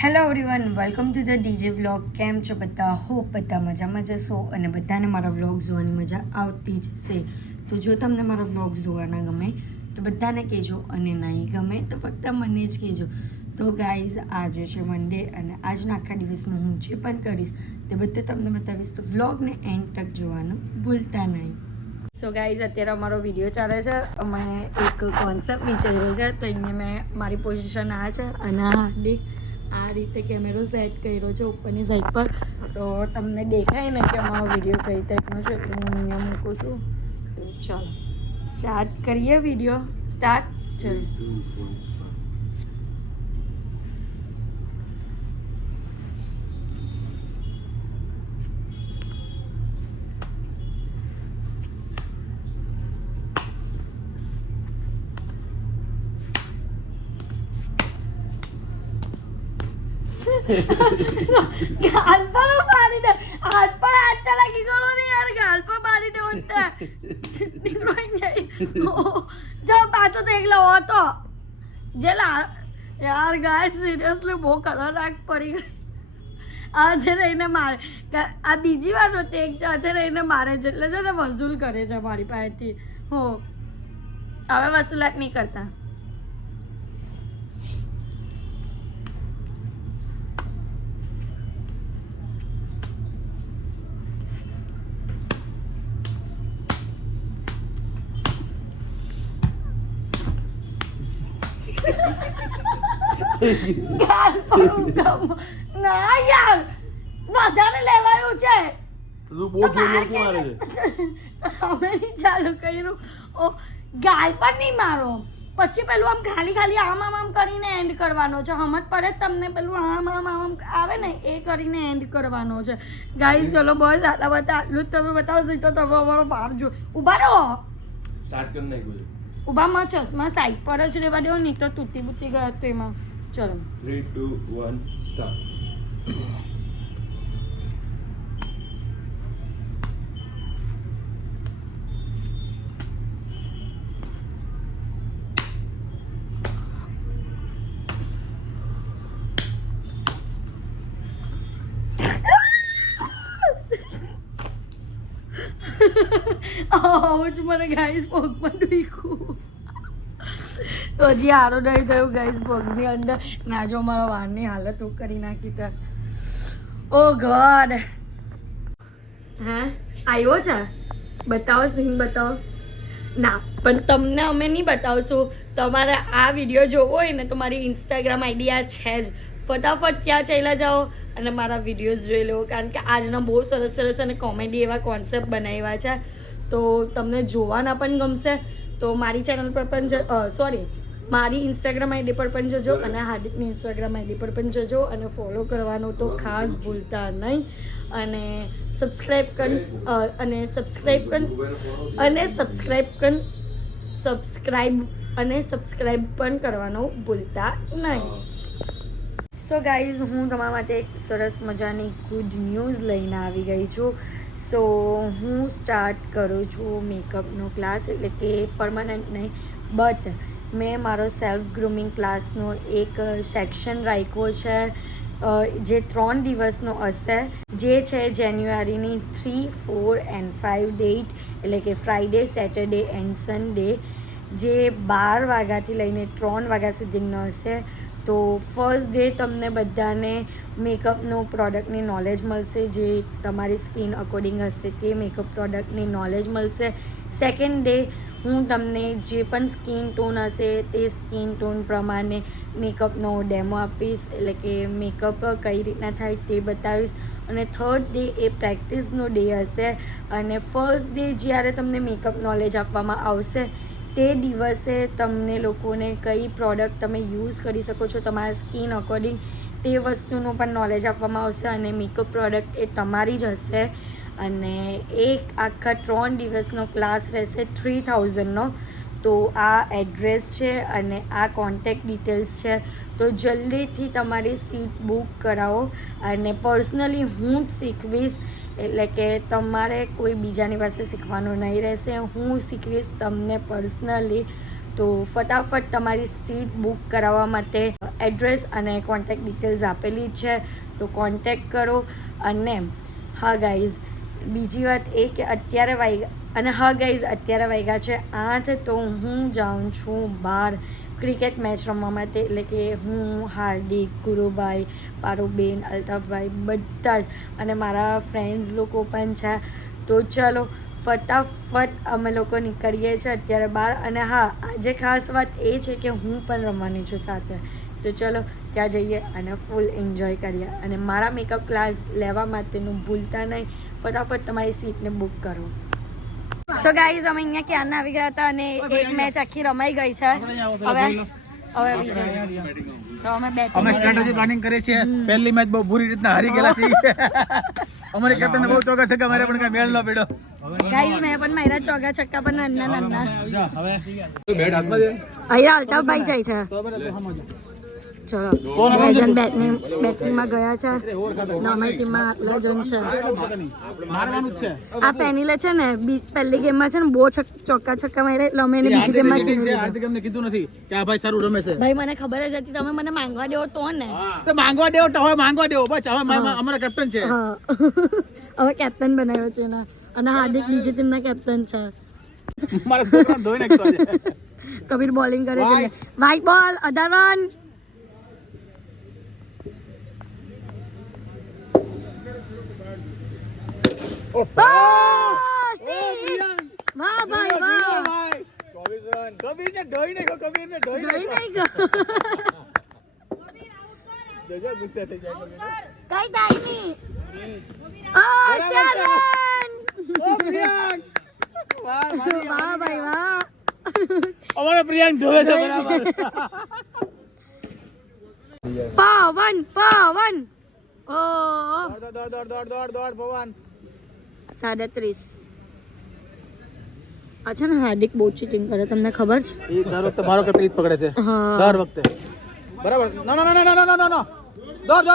Hello everyone, welcome to the DJ vlog. કેમ છો બધા? હોપ બધા મજામાં જશો અને બધાને મારા વ્લોગ જોવાની મજા આવતી જ હશે. તો જો તમને મારા વ્લોગ જોવાના ગમે તો બધાને કહેજો, અને નહીં ગમે તો ફક્ત મને જ કહેજો. તો ગાઈઝ, આજે છે મંડે અને આજના આખા દિવસમાં હું જે પણ કરીશ તે બધું તમને બતાવીશ. તો વ્લોગને એન્ડ તક જોવાનું ભૂલતા નહીં. સો ગાઈઝ, અત્યારે અમારો વિડીયો ચાલે છે. અમે એક કોન્સેપ્ટ વિચાર્યો છે, તો અહીંયા મેં મારી પોઝિશન આ છે અને આ રીતે કેમેરો સેટ કર્યો છે ઉપરની સાઈડ પર, તો તમને દેખાય ને કે અમારો વિડીયો કઈ ટાઈપનો છે. તો હું અહીંયા મૂકું છું. તો ચાલો સ્ટાર્ટ કરીએ. Video start. ચલો. ગાલ પર મારી દે, હાથ પર હાથ ચલાકી કરો ને યાર. ગાલ પર મારી દે ઉઠતા દીકરો જો પાછો તો એકલો હતો જેલા યાર. ગાય સિરિયસલી બહુ ખતરનાક પડી ગઈ. આજે રહીને મારે આ બીજી વાર નહોતી, એક સાથે રહીને મારે છે એટલે છે ને વસૂલ કરે છે મારી પાસેથી. હો, હવે વસૂલાત નહીં કરતા. ગાલ પર ઉગમ ના યાર, વધારે લેવાયું છે. તું બહુ જોરથી મારે છે. અમે નહીં ચાલુ કર્યું. ઓ, ગાલ પર નહીં મારો. પછી પેલું આમ ખાલી આમ કરીને એન્ડ કરવાનો છે. સમજ પડે તમને? પેલું આમ આવે ને એ કરીને એન્ડ કરવાનો છે. ગાઈસ ચલો બસ આટલા બધા, આટલું જ તમે બતાવો તો તમે અમારો બહાર જો. ઊભા રહો. સ્ટાર્ટ કરી નાખ્યું છે. ઊભામાં ચશ્મા સાઈડ પર જ રહેવા દો, નહીં તો તૂટી બૂટી ગયો તો એમાં. ચલો 3, 2, 1 સ્ટાર્ટ. આવું જ મને ગાઈસ પગમાં દુખ્યું. તો હજી હારો નહીં થયું ગાઈસ પગની અંદર. ના જો મારા વાળની હાલત હું કરી નાખી તો. ઓ ગોડ. હા આવ્યો છે? બતાવો, સીન બતાવો. ના પણ તમને અમે નહીં બતાવશું. તમારે આ વિડીયો જોવો હોય ને તો મારી ઇન્સ્ટાગ્રામ આઈડી આ છે જ. ફટાફટ ત્યાં ચાલ્યા જાઓ અને મારા વિડીયોઝ જોઈ લો, કારણ કે આજના બહુ સરસ સરસ અને કોમેડી એવા કોન્સેપ્ટ બનાવ્યા છે. તો તમને જોવાના પણ ગમશે. તો મારી ચેનલ પર પણ મારી ઇન્સ્ટાગ્રામ આઈડી પર પણ જજો અને હાર્દિકની ઇન્સ્ટાગ્રામ આઈડી પર પણ જજો અને ફોલો કરવાનું તો ખાસ ભૂલતા નહીં. અને સબસ્ક્રાઈબ પણ કરવાનું ભૂલતા નહીં. સો ગાઈઝ, હું તમારા માટે એક સરસ મજાની ગુડ ન્યૂઝ લઈને આવી ગઈ છું. સો હું સ્ટાર્ટ કરું છું મેકઅપનો ક્લાસ, એટલે કે પરમનન્ટ નહીં, બટ મેં મારો સેલ્ફ ગ્રૂમિંગ ક્લાસનો એક સેક્શન રાખ્યો છે, જે 3 દિવસનો હશે, જે છે જાન્યુઆરીની 3, 4 and 5 ડેટ, એટલે કે ફ્રાઈડે, સેટરડે એન્ડ સન્ડે, જે 12 વાગ્યાથી લઈને 3 વાગ્યા સુધીનો હશે. તો ફર્સ્ટ ડે તમને બધાને મેકઅપનો પ્રોડક્ટની નોલેજ મળશે, જે તમારી સ્કિન અકોર્ડિંગ હશે તે મેકઅપ પ્રોડક્ટની નોલેજ મળશે. સેકન્ડ ડે હું તમને જે પણ સ્કિન ટોન હશે તે સ્કિન ટોન પ્રમાણે મેકઅપનો ડેમો આપીશ, એટલે કે મેકઅપ કઈ રીતના થાય તે બતાવીશ. અને થર્ડ ડે એ પ્રેક્ટિસનો ડે હશે. અને ફર્સ્ટ ડે જ્યારે તમને મેકઅપ નોલેજ આપવામાં આવશે તે દિવસે તમને લોકોને કઈ પ્રોડક્ટ તમે યુઝ કરી શકો છો તમારા સ્કિન અકોર્ડિંગ તે વસ્તુનું પણ નોલેજ આપવામાં આવશે. અને મેકઅપ પ્રોડક્ટ એ તમારી જ હશે. અને એક આખા 3 દિવસનો ક્લાસ રહેશે 3000નો. તો આ એડ્રેસ છે અને આ કોન્ટેક્ટ ડિટેલ્સ છે. તો જલ્દીથી તમારી સીટ બુક કરાવો. અને પર્સનલી હું જ શીખવીશ, એટલે કે તમારે કોઈ બીજાની પાસે શીખવાનું નહીં રહેશે. હું શીખવીશ તમને પર્સનલી. તો ફટાફટ તમારી સીટ બુક કરાવવા માટે એડ્રેસ અને કોન્ટેક્ટ ડિટેલ્સ આપેલી છે, તો કોન્ટેક્ટ કરો. અને હા ગાઈઝ, બીજી વાત એ કે અત્યારે વાગ્યા છે 8, તો હું જાઉં છું બહાર ક્રિકેટ મેચ રમવા માટે. એટલે કે હું, હાર્દિક, ગુરુભાઈ, પારુબેન, અલ્તાફભાઈ બધા જ, અને મારા ફ્રેન્ડ્સ લોકો પણ છે. તો ચલો ફટાફટ અમે લોકો નીકળીએ છીએ અત્યારે બહાર. અને હા, આજે ખાસ વાત એ છે કે હું પણ રમવાની છું સાથે. તો ચલો ત્યાં જઈએ અને ફૂલ એન્જોય કરીએ. અને મારા મેકઅપ ક્લાસ લેવા માટેનું ભૂલતા નહીં, ફટાફટ તમારી સીટને બુક કરો. સો ગાઈઝ, અમે અહીંયા ક્યારના આવી ગયા હતા અને એક મેચ આખી રમાઈ ગઈ છે. હવે બીજો તો અમે સ્ટ્રેટેજી પ્લાનિંગ કરીએ છીએ. પહેલી મેચ બહુ બુરી રીતના હારી ગયેલા છીએ. અમારી કેપ્ટન બહુ ચોકા છે કે અમારે પણ કઈ મેળ ન પડ્યો. ગાઈઝ, મેં પણ મારા ચોગા છક્કા પણ નાના હવે અહીંયા અલ્તાફભાઈ જાય છે. ચલો બેજન બેટિંગમાં ગયા છે. અમારી ટીમમાં આટલા જણ છે. મારવાનું જ છે. આ પેનીલે છે ને પહેલી ગેમમાં છે ને બહુ ચોક્કા છક્કા માર્યા, એટલે અમે એને બીજી ગેમમાં છે. હાર્દિક અમને કીધું નથી કે આ ભાઈ સારું રમે છે. ભાઈ મને ખબર જ હતી, તમે મને માંગવા દેવો તો ને. તો માંગવા દેવો તો હવે માંગવા દેવો બસ. હવે અમારા કેપ્ટન છે. હા હવે કેપ્ટન બનાવ્યો છે ને, અને હાર્દિક બીજી ટીમના કેપ્ટન છે. મારા છોકરાને ધોઈ નાખતો આજે. કબીર બોલિંગ કરે છે. વ્હાઈટ બોલ, 18 રન. વાહ ભાઈ વાહ. કબીરને ધોઈ નાખ્યો. કબીરને ધોઈ જોઈ નાખ્યો. નહીં ગયો. જોજો ગુસ્સે થઈ જાય કબીર. કઈ થાય નહીં. ચેલેન્જ. ઓ પ્રિયાંક. વાહ વાહ ભાઈ વાહ. અમારો પ્રિયાંક ધોવે છે બરાબર. પવન પવન. ઓ દોડ ભગવાન. 37. અચ્છા ને, હાર્દિક બહુ ચીટિંગ કરે, તમને ખબર છે? એ દર વખતે મારો કરતા ઈ જ પકડે છે. હા. દર વખતે બરાબર. નો નો નો નો નો નો નો નો. દોડ.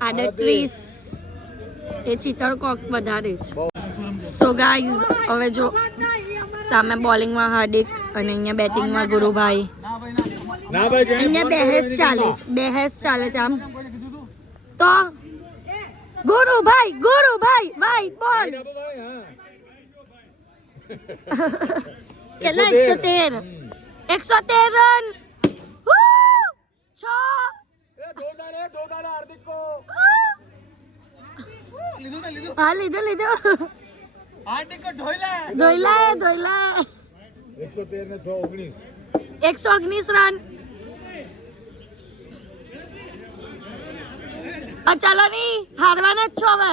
38. એ ચીતળ કોક વધારે છે. સો ગાઈઝ, હવે જો સામે બોલિંગમાં હાર્દિક અને અહીંયા બેટિંગમાં ગુરુભાઈ. ના ભાઈ અહીંયા બહેસ ચાલે છે આમ. તો ગુરુભાઈ વ્હાઈટ બોલ. કેટલા? 113 રન. 6. હા લીધો. હાર્દિક કો ઢોઈલા. ધોઈલા 113 ને 6 19. 119 રન. ચાલો નહીં, હારવાના જ છો હવે.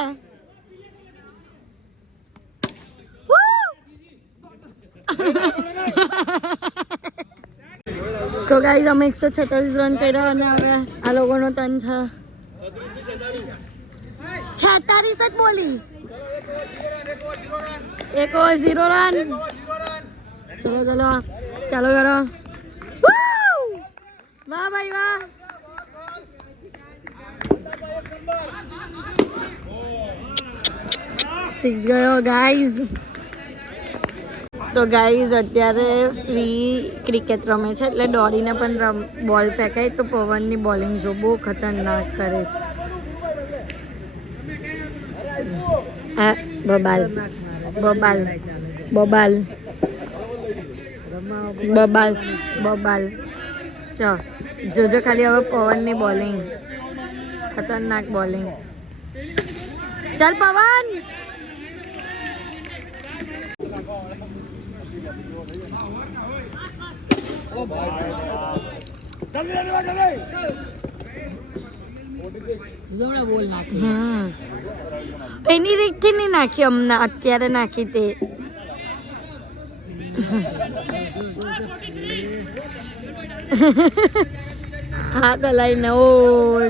સો ગાઈઝ, અમે 146 રન કર્યા અને હવે આ લોકોનો ટર્ન છે. 46 જ બોલી. 1-0 રન. ચાલો કરો. વાહ ભાઈ વાહ. 6 ગયો ગાઈઝ. તો ગાઈઝ, અત્યારે ફ્રી ક્રિકેટ રમે છે, એટલે દોડીને પણ બોલ ફેંકાય. તો પવનની બોલિંગ જો બહુ ખતરનાક કરે છે. આ બબાલ. જોજો ખાલી હવે પવનની બોલિંગ, ખતરનાક બોલિંગ. ચાલ પવન. એની રીતથી નહીં નાખી, અમને અત્યારે નાખી તે. હા તો લઈને ઓ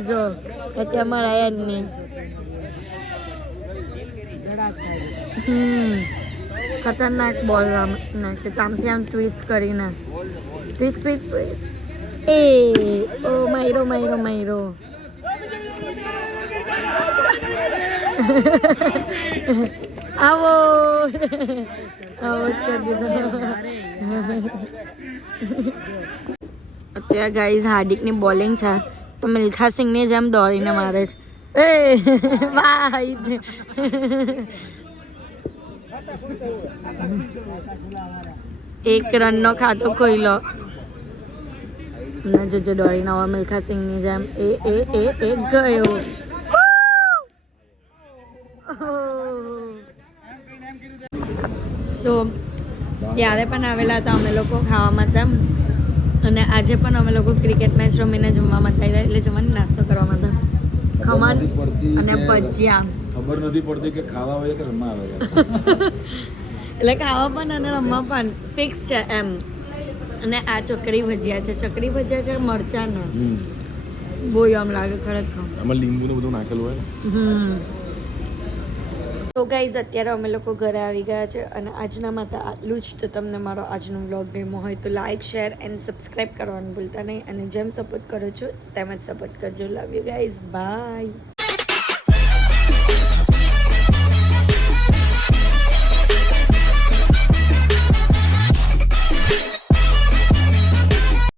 જો અત્યારે મારા યારની. ખતરનાક બોલ નાખે, આમથી આમ ટ્વિસ્ટ કરીને. ટ્વિસ્ટ. એ ઓ માયરો. આવો. આઉટ કરી દીધો. અત્યારે ગાઈઝ હાર્દિકની બોલિંગ છે તો મિલ્ખા સિંહની જેમ દોડીને મારે છે. એ વાઈટ. એક રનનો ખાતો ખોઈલો ને જોજો દોડીને આવા મિલ્ખા સિંહની જેમ એ ગયો. સો ત્યારે પણ આવેલા હતા અમે લોકો ખાવા માટે અને આજે પણ અમે લોકો ક્રિકેટ મેચ રમીને જમવા માટે આવ્યા એટલે જમવાની નાસ્તો કરવા માટે ખમણ અને ભજીયા. ખબર નથી પડતી કે ખાવા આવે કે રમવા આવે. એટલે ખાવા પણ અને રમવા પણ ફિક્સ છે એમ. અને આ ચકરી ભજીયા છે. ચકરી ભજીયા છે મરચાંના. બહુ આમ લાગે ખરેખર. આમાં લીંબુ ને બધું નાખેલું હોય ને. તો ગાઈઝ અત્યારે અમે લોકો ઘરે આવી ગયા છે અને આજના માટે આટલું જ. તો તમને મારો આજનો વ્લોગ ગમ્યો હોય તો લાઇક શેર એન્ડ સબસ્ક્રાઈબ કરવાનું ભૂલતા નહીં અને જેમ સપોર્ટ કરો છો તેમ જ સપોર્ટ કરજો. Love you guys. બાય.